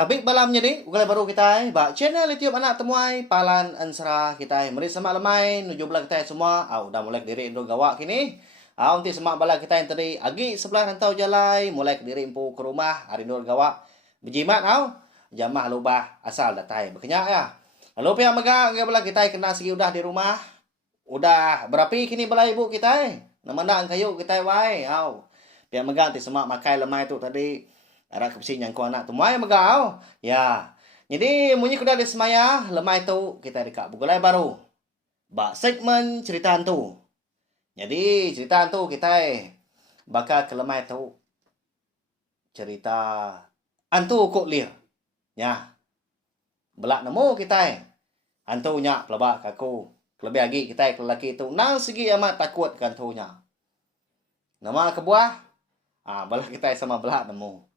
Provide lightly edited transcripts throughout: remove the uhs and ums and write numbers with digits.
Tapi malamnya ni, ugal baru kita ba channel YouTube anak temuai palan ansra kita meri semak lemai nuju belah kita semua. Dah mulai diri indo gawa kini. Unti semak bala kita yang tadi agi sebelah rantau jalai mulai diri empu ke rumah hari nur gawa. Berjimat jamah lubah asal datai berkenyak ya. Lalu pihak megang bala kita kena segi udah di rumah. Udah berapi kini bala ibu kita. Namandang kayu kita wai. Pihak megang ti semak makai lemai tu tadi. Ada kepsi yang kau anak tu mai megau. Ya. Jadi munyi kuda di semaya lemai tu kita dekat bugulai baru. Ba segmen cerita hantu. Jadi cerita hantu kita bakal ke lemai tu cerita hantu kok lia. Ya. Belak nemu kita. Hantunya pelabak kaku. Kelebih lagi kita lelaki tu nang segi amat takut kan hantunya. Nama kebuah. Belah kita sama belak nemu.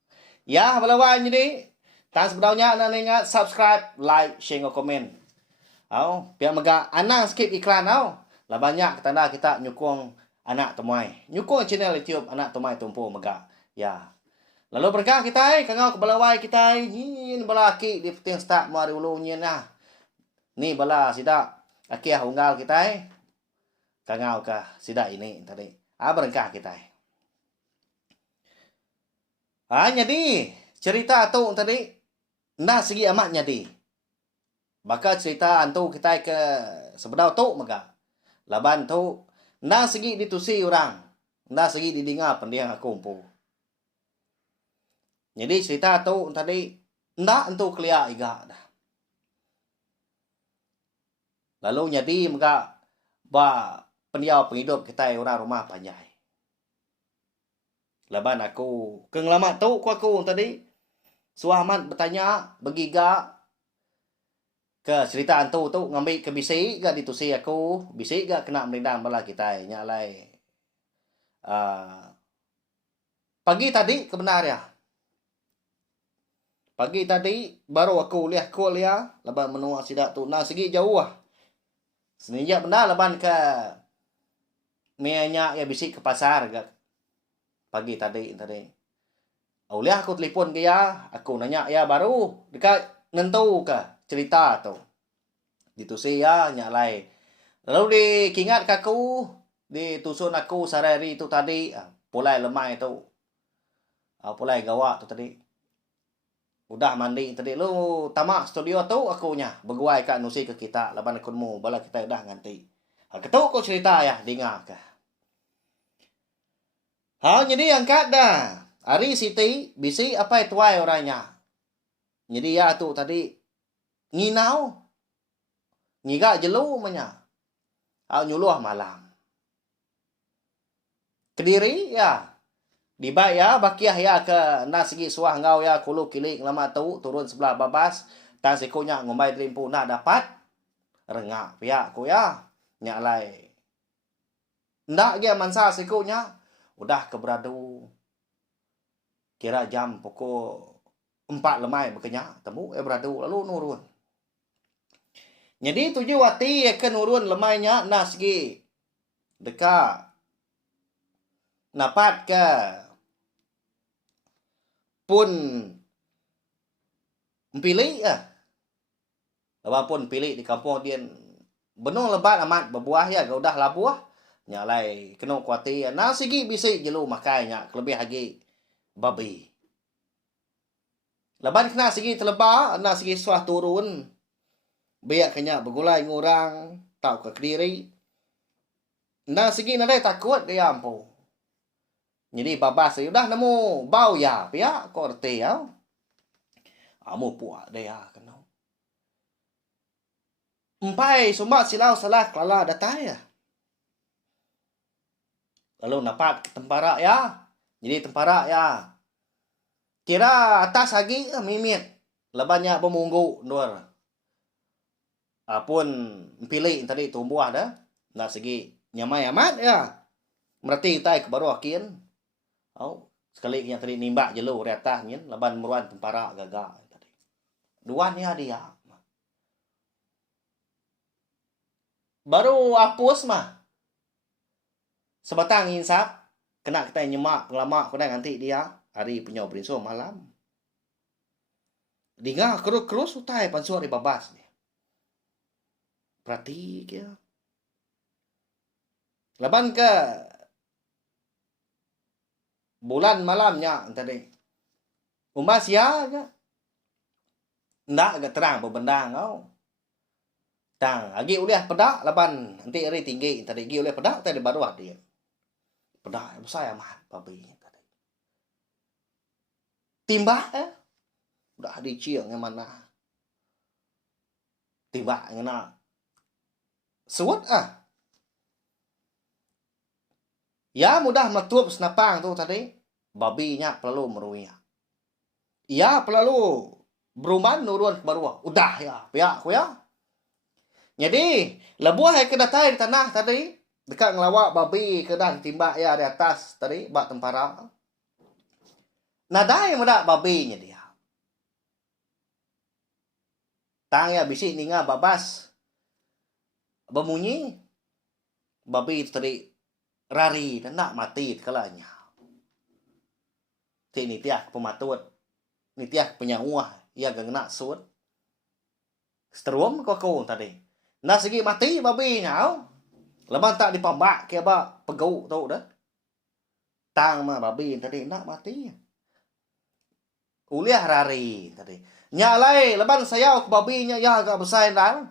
Ya, balawan jadi. Tan sebelumnya anda ingat subscribe, like, share, komen. Biar mega anak skip iklan lah banyak tanda kita nyukung anak temuai. Nyukung channel YouTube anak temuai tumpu mega. Ya. Lalu berkah kita kangau ke balawai kita ni balaki di penting start mari ulunya nah. Ni bala sidak akia unggal kita kangau ka sidak ini tadi. Berkah kita. Jadi cerita tu tadi nah segi amat jadi. Maka cerita antu kita ke sebedau tu maka. Laban tu nah segi ditusi orang. Nah segi didengar pendiang aku umpu. Jadi cerita tu tadi ndak antu kelia iga dah. Lalu jadi maka ba pendiau penghidup kita orang rumah panjai. Laban aku keng lama tu aku tadi Suahmat bertanya begiga ke cerita antu tu ngambil ke bisi ga ditusi aku bisi ga kena merindang bala kita nyalai pagi tadi kebenar ya pagi tadi baru aku lihat laban menua sidak tu nah segi jauh seninjak benda laban ke mianya ya bisi ke pasar ga pagi tadi Uliah aku telepon ke ya, aku nanya ya baru dekat nentu ke cerita tu. Ditusi ya nyalai. Lalu dikingat ke aku, ditusun aku sehari tu tadi, pulai lemai tu. Pulai gawak tu tadi. Udah mandi tadi lu tamak studio tu aku nya berguai kat nusi ke kita laban akunmu bala kita dah ganti. Ketuk ko cerita ya dengar ke. Jadi angkat dah. Hari Siti bisi apa itu orangnya. Jadi ya tu tadi nginau. Ngiga jelu menya. Nyuluh malam. Kediri ya. Diba ya bakiah ya ke nasigi suah ngau ya kulu kilik lama tu turun sebelah babas. Tan sikunya ngumbai terimpu nak dapat. Rengak pihak ku ya. Nyalai. Ndak dia mansa sikunya. Udah keberadu. Kira jam pukul 4 lemai berkenyak temu beradu lalu nurun. Jadi tujuh wati akan nurun lemainya nasgi dekat napat ke pun pilih Walaupun pilih di kampung dia benung lebat amat berbuah ya udah labuah nyalai kena kuati nasigi bisik jelu makainya lebih lagi babi. Laban kena segi terlebar, nak segi suah turun. Biak kena bergulai ngurang, tau ke Kediri. Nak segi nadai takut dia ampu. Jadi babas sudah nemu bau ya, pihak korte ya. Amu puak dia kena. Empai sumat silau salah kelala datai ya. Lalu napat ke temparak ya. Jadi temparak ya. Kira atas lagi mimit. Lebannya pemunggu nur. Pun pilih tadi tumbuh dah. Nak segi nyamai amat ya. Berarti kita baru akin. Sekali yang tadi nimbak jelu reatah nyin leban meruan temparak gagak tadi. Duan ya dia. Baru hapus mah. Sebatang insap kena kita nyemak pengalamak kena nanti dia hari punya berinso malam. Dinga kerus utai pansur di babas nih. Perhati kia. Laban ke bulan malamnya tadi. Umbas ya ga. Ndak ga terang berbendang kau. Tang, agi uliah pedak laban nanti ri tinggi tadi gi uliah pedak tadi baru dia. Pedak besar amat babi tadi. Timba udah diciang yang mana. Timba ngena. Suwat Ya mudah meletup senapang tu tadi. Babinya perlu meruya. Ya perlu beruman nurun ke bawah. Udah ya, pihak ku ya. Jadi, lebuah yang kena di tanah tadi. Dekat ngelawak babi kena ditimbak ya di atas tadi. Bak tempara. Nada yang mudah babinya dia. Tang ya bisik ninga babas. Bemunyi. Babi itu tadi rari dan nak mati kalanya. Ini tiak pematut. Ini tiak penyawah. Ia gak suut. Seterum kau tadi. Nah segi mati babi nyau. Lepas tak dipambak kaya ba pegau tau dah. Tang mah babi tadi nak mati. Uliah rari tadi. Nyalai leban sayau ke babinya ya agak besar dah.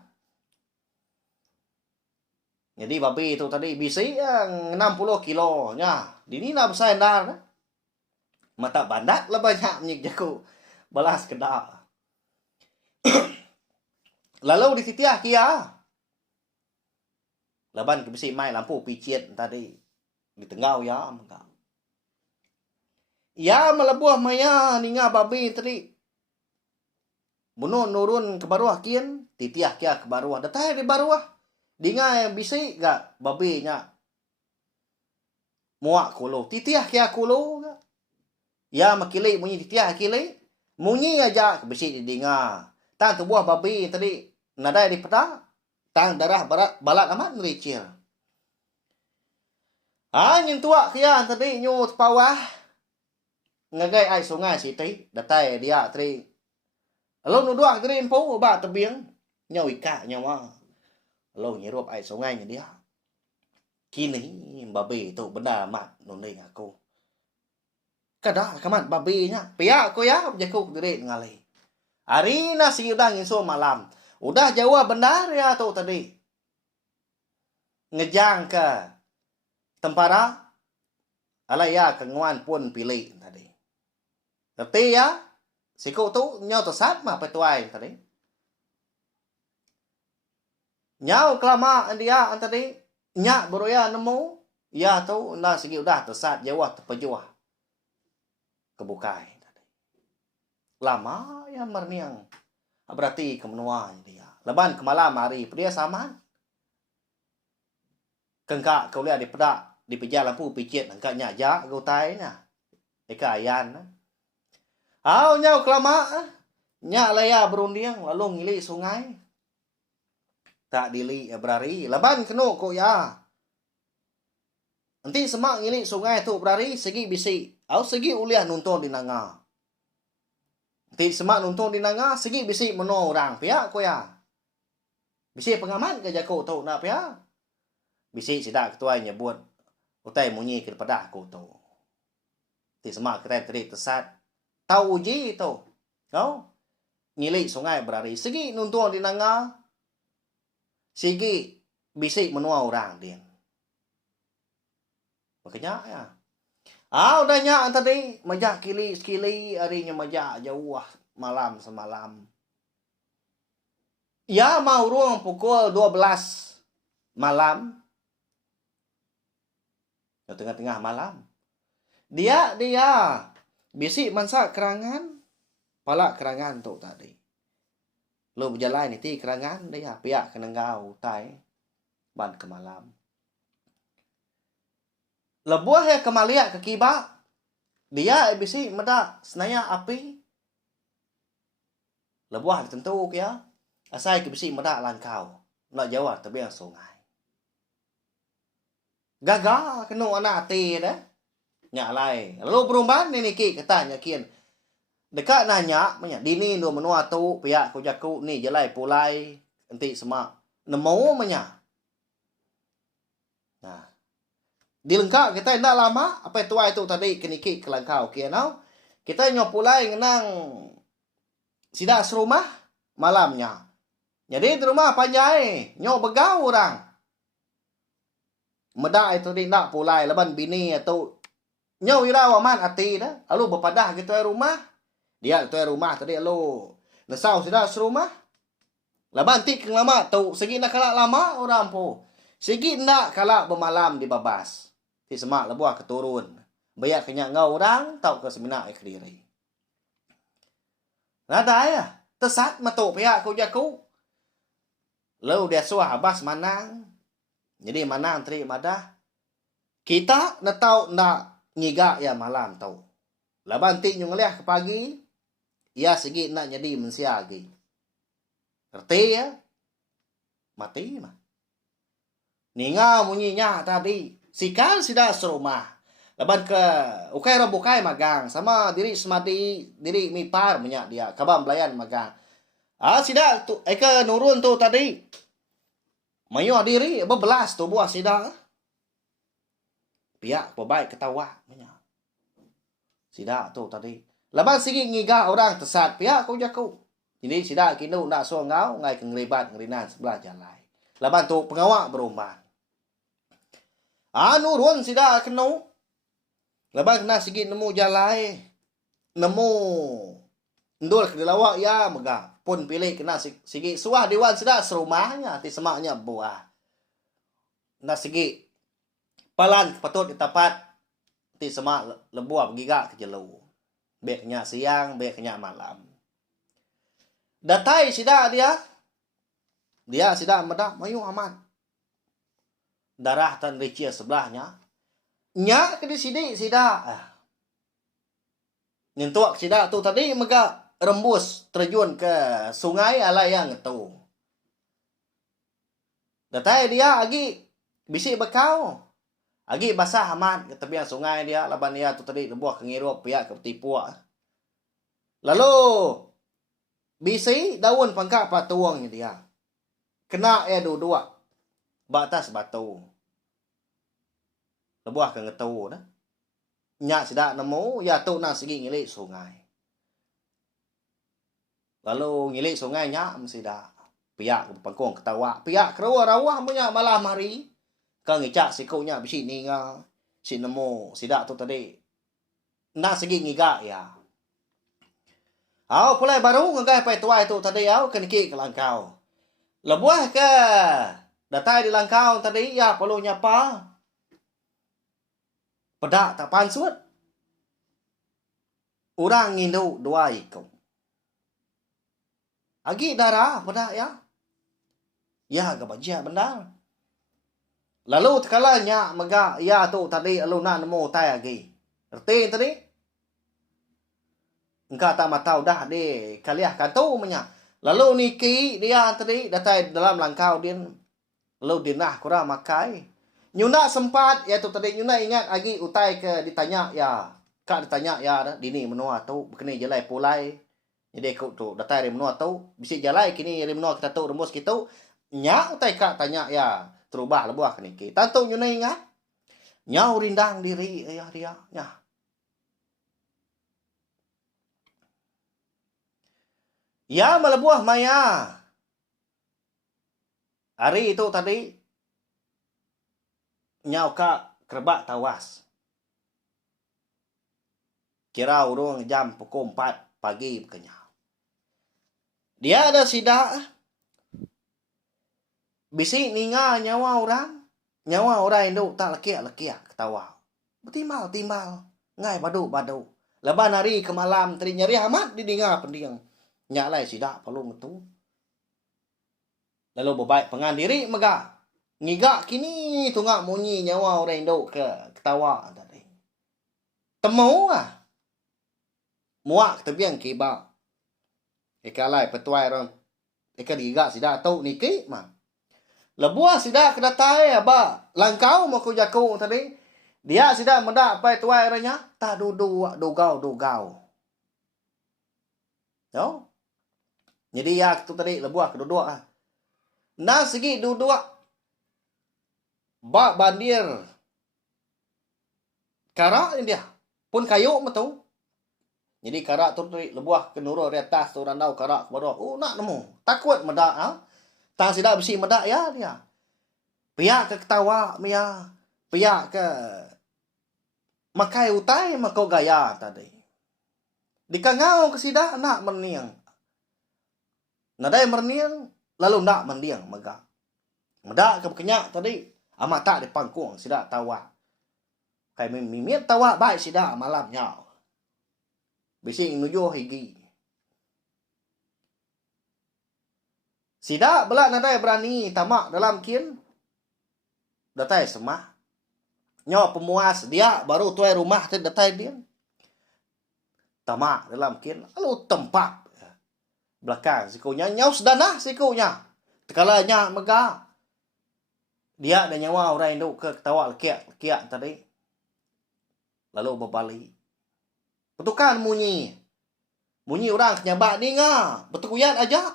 Jadi babi itu tadi bisi yang 60 kilo nya. Dini nak besar dah. Mata bandak lah banyak nyik jago. Balas kedak. Lalu di titiah kia. Laban ke bisi mai lampu picit tadi. Di tengah ya. Ya melebuah maya ninga babi tadi. Bunuh nurun ke bawah kian. Titiah kia ke bawah. Datang di bawah. Dinga yang bisi gak babi nya. Muak kulo. Titiah kia kulo gak. Ya makili munyi titiah kili. Munyi aja ke bisi di dinga. Tang tubuh babi tadi. Nadai di peta. Tang darah balat amat ngericil. Yang tua kia tadi nyut pawah. Ngagai ai sungai siti. Datai dia tadi. Lalu nuduak tadi info ba tebiang. Nyaw ika nyawa. Lalu nyirup ai sungai nya dia. Kini babi itu benda amat nuning aku. Kada kamat babi nya. Pihak aku ya jaku diri ngalih. Hari nasi udah nginso malam. Udah jauh benar ya tu tadi. Ngejang ke tempara. Alaya kenguan pun pilih tadi. Tapi ya. Siku tu nyaw tersat mah petuai tadi. Nyaw kelama dia tadi. Nyak beroya nemu. Ya tu nah segi udah tersat jauh terpejuah. Kebukai tadi. Lama ya merniang. Berarti kemenuan dia. Leban ke malam hari dia saman. Kengkak kau lihat di pedak. Di pejar lampu picit. Kengkak nyajak gutai na. Eka ayan na. Nyau kelama. Nyak laya berundiang. Lalu ngili sungai. Tak dili berari. Leban kenu kau ya. Nanti semak ngili sungai tu berari. Segi bisi. Segi uliah nonton di nanga. Nanti semak nonton di nanga. Segi bisi meno orang. Pihak kau ya. Bisi pengaman ke jago tu nak pihak. Bisi sidak ketua nyebut. Utai munyi ke pedah kau tu. Nanti semak keren tadi tersat. Tahu uji tu. Kau. Ngili sungai berari. Segi nonton di nanga. Segi bisi menua orang dia. Makanya ya. Udahnya tadi. Majak kili. Harinya majak jauh malam semalam. Ya mau ruang pukul 12 malam. Tengah-tengah malam. Dia. Bisi mansa kerangan. Pala kerangan tu tadi. Lo berjalan itu kerangan. Dia pihak kenenggau tai. Ban ke malam. Lebuah ya kemaliak ke kiba. Dia bisi medak senaya api. Lebuah tentu ya. Asai ke bisi medak langkau. Nak jawab tapi yang sungai. Gagal kena anak hati dah. Nyak lai. Lalu perubahan ni ki katanya kian. Dekat nanya, dini no menua tu, pihak ku jaku ni jelai pulai, nanti semak. Nemu menya. Nah, dilengkap kita tidak lama, apa itu itu tadi kenikik kelangkau kianau. Kita nyopulai ngenang sidak serumah malamnya. Jadi di rumah panjai, nyok begau orang. Medak itu tidak pulai leban bini atau nyok ira waman ati dah. Lalu berpadah gitu rumah. Dia tu rumah tadi lalu nesau sidak serumah. Leban tik lama tu segi nak kalak lama orang po. Segi nak kalak bermalam di babas. Ti semak lebuah keturun. Bayak kenyak ngau orang tau ke semina ikhdiri. Nada ya. Tesat matuk pihak ku jaku. Lalu dia suah habas manang. Jadi manang teri madah. Kita nak tahu nak ngiga ya malam tahu. Leban tik nyung liah ke pagi. Ya segi nak jadi mensia lagi. Ngerti ya? Mati mah. Ninga munyinya tadi. Sikal sidak serumah. Leban ke ukai robukai magang. Sama diri semadi diri mipar menyak dia. Kabam belayan magang. Sidak tu. Eka nurun tu tadi. Mayu diri. Bebelas tu buah sidak. Pihak perbaik ketawa. Menyak. Sidak tu tadi. Leban segi ngiga orang tesat. Pihak ku jaku. Jadi sidak kinu nak suang ngau. Ngai kengeribat ngerinan sebelah jalan. Leban tu pengawak berumban. Nurun sidak kenu. Leban kena segi nemu jalan. Nemu. Ndul ke dilawak ya megah. Pun pilih kena segi suah dewan sidak serumahnya. Ti semaknya buah. Nak segi. Palan patut ditapat. Ti semak lebuah bergigak ke jelu. Beknya siang, beknya malam. Datai sidak dia. Dia sidak medak mayu aman. Darah tan ricia sebelahnya. Nya ke di sini sidak. Nyentuak sidak tu tadi megak rembus terjun ke sungai ala yang tu. Datai dia agi bisi bekau. Agi basah amat ke tepian sungai dia. Laban dia tu tadi lebuah kengirup pihak ke tipuak. Lalu bisi daun pangkak patuangnya dia. Kena dua-dua. Batas batu. Lebuah ke ngetu dah. Nyak sidak nemu. Ya tu nak segi ngilik sungai. Lalu ngilik sungai nyak sidak. Pihak pangkong ketawa. Pihak kerawah-rawah punya malam hari. Kau ngicak sikunya bisi ni nga. Si nemu sidak tu tadi. Nak segi ngiga ya. Pulai baru ngagai pai tuai tu tadi keniki ke langkau. Lebuah ke datai di langkau tadi ya perlu nyapa. Pedak tak pansut. Orang ngindu dua ikut. Agi darah pedak ya. Ya ke bajia benda. Lalu tekalanya megak ya tu tadi lu nak nemu tai lagi. Erti tadi? Engkau tak matau dah di kaliah kantu menya. Lalu niki dia tadi datai dalam langkau dia. Lalu dinah kurang makai. Nyuna sempat ya tu tadi nyuna ingat lagi utai ke ditanya ya. Kak ditanya ya dini menua tu bekeni jelai pulai. Jadi aku tu datai menua tu bisi jalai kini menua kita tu rembus kita. Nya utai kak tanya ya. Terubah lebuah niki. Tantu nyuna ingat. Nyau rindang diri ya dia. Nya. Ya melebuah maya. Hari itu tadi. Nyau kak kerbak tawas. Kira urung jam pukul 4 pagi kenyau. Dia ada sidak. Bisi ninga nyawa orang. Nyawa orang itu tak lekiak ketawa. Timbal. Ngai badu. Leban hari ke malam tadi nyari amat di ninga pendiang. Nyalai sidak perlu ngetu. Lalu berbaik pengan diri megah. Ngigak kini tunggak munyi nyawa orang Indo ke ketawa tadi. Temu ah. Muak tebiang kiba. Eka lai petuai orang. Eka digigak sidak tau niki mah. Lebuah sidak kedatai aba. Langkau mau kujaku tadi. Dia sidak mendak pai tuai orangnya. Tak duduk dugau. No? Jadi ya itu tadi lebuah kedua ah. Nah segi dua bak bandir kara ini dia pun kayu betul. Jadi kara tu tadi lebuah kenuro di atas tu randau kara ke bawah. Oh nak nemu takut medak ah. Tang sida besi medak ya dia. Pihak ke ketawa mia, pihak ke makai utai mako gaya tadi. Dikangau ke sida nak meniang. Nadai merniang lalu nak mendiang megak. Medak ke kenyak tadi amat tak di pangkuang sida tawa. Kai mimit tawa baik sida malam nyau. Bising nujuh higi. Sida belak nadai berani tamak dalam kin. Datai semah. Nyo pemuas dia baru tuai rumah tu datai dia. Tamak dalam kin lalu tempat belakang sikunya nyau sedana sikunya. Tekalanya megak. Dia dan nyawa orang Indo ke ketawa lekiak tadi. Lalu berbalik. Betukan munyi. Munyi orang kenyabak ni ngah. Betukuyat aja.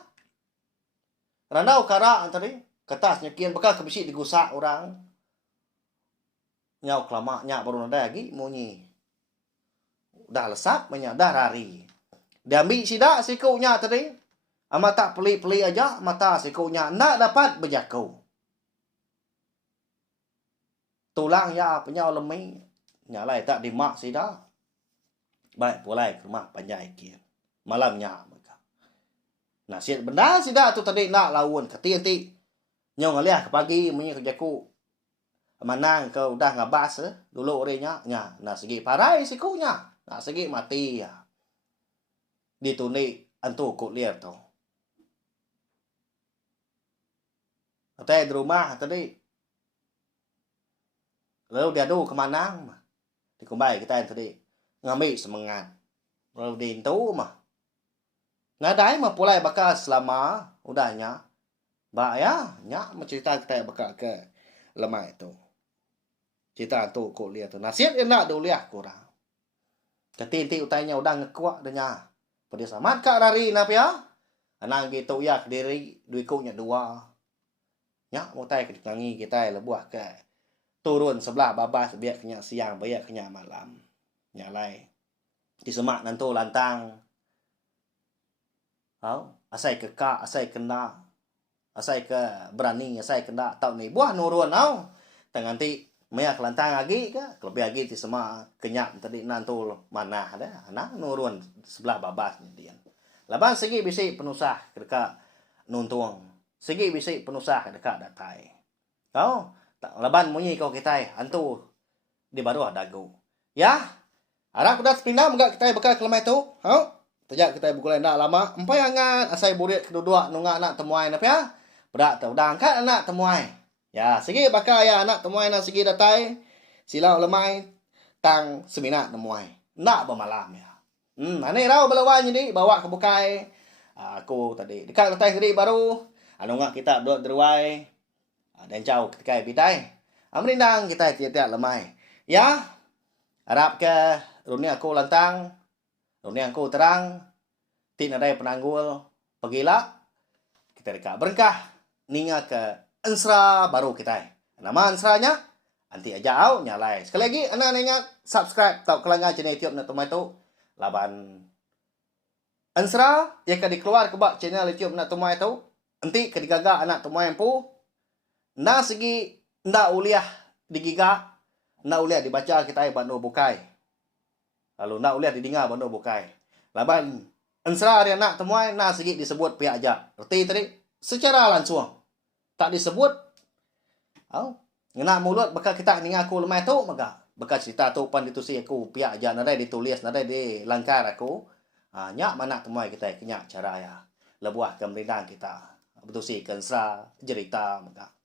Randau kara tadi. Kertas nyakian bekal kebisi digusak orang. Nyau kelama nyak baru nadai lagi munyi. Dah lesap banyak dah rari. Dia ambil sidak sikunya tadi. Amat tak peli-peli aja mata sikunya nak dapat berjakau. Tulang ya penyau lemai. Nyalai tak dimak sida. Baik pulai ke rumah panjai kian. Malamnya mereka. Nah siap benda sida tu tadi nak lawan keti-keti. Nyau ngaliah ke pagi munyi kerjaku. Manang ke udah ngabas dulu orangnya. Nah segi parai sikunya. Nah segi mati ya. Ditunik antu kok liar tu. Atai di rumah tadi. Lalu dia adu kemana mah. Dikumbai kita tadi. Ngambil semangat. Lalu dintu mah. Nadai mah pulai bakal selama. Udahnya. Bak ya. Nyak mencerita kita bakal ke lemah itu. Cerita tu kok lihat tu. Nasihat enak dulu lihat kurang. Ketinti utainya udah ngekuak denya. Pada samat kak rari napa ya. Anang gitu ya diri. Duikunya dua. Nyak mutai kedengangi kita lebuah ke. Turun sebelah babas biar kenyak siang biar kenyak malam. Nyalai. Di semak nantu lantang. Asai ke kak, asai kena. Asai ke berani, asai kena. Tau ni buah nurun tau. Tanganti mayak lantang lagi ke. Lebih lagi di semak kenyak tadi nantu mana ada. Anak nurun sebelah babas ni dia. Laban segi bisi penusah dekat nuntuang. Segi bisi penusah dekat datai. Kau laban munyi kau kita antu di baru dagu. Ya. Harap kuda sepindah enggak kita bekal kelemah tu. Tajak kita bukulai nak lama. Empai angan asai burit kedua nunga anak temuai apa ya? Bedak tu dah angkat anak temuai. Ya, segi bakal ya anak temuai nak segi datai. Silau lemai tang seminat temuai. Nak bermalam ya. Ane rau belawan jadi bawa ke bukai. Aku tadi dekat datai tadi baru anu ngak kita duduk deruai. Dan jauh ketika bidai. Amerindang kita tiap-tiap lemai. Ya. Harap ke dunia aku lantang. Dunia aku terang. Tidak ada penanggul. Pergilah. Kita dekat berkah. Ninga ke Ensra baru kita. Nama Ensranya. Nanti aja au nyalai. Sekali lagi anda ingat subscribe. Tau kelanggan channel YouTube na Tomato. Laban Ensra. Yang akan dikeluar ke bak channel YouTube na Tomato. Nanti kedigagak anak Tomato. Na segi ndak uliah digiga, ndak uliah dibaca kita bano bukai. Lalu ndak uliah didengar bano bukai. Laban ensra dia nak temuai na segi disebut pihak aja. Erti tadi secara langsung. Tak disebut. Ngena mulut bakal kita dengar aku lemah tu maka bakal cerita tu pan ditusi aku pihak aja nadai ditulis nadai di langkar aku. Nyak mana temuai kita kenyak cara ya. Lebuah kemerindang kita. Betul sih ensra cerita maka.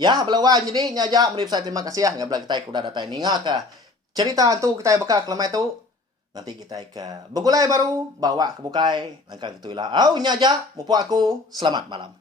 Ya, belawan jadi nyaja merip saya terima kasih ya. Ngabla kita kuda datang ninga ke cerita tu kita bakal kelemah tu. Nanti kita ke begulai baru bawa ke bukai langkah gitulah. Au nyaja mupu aku selamat malam.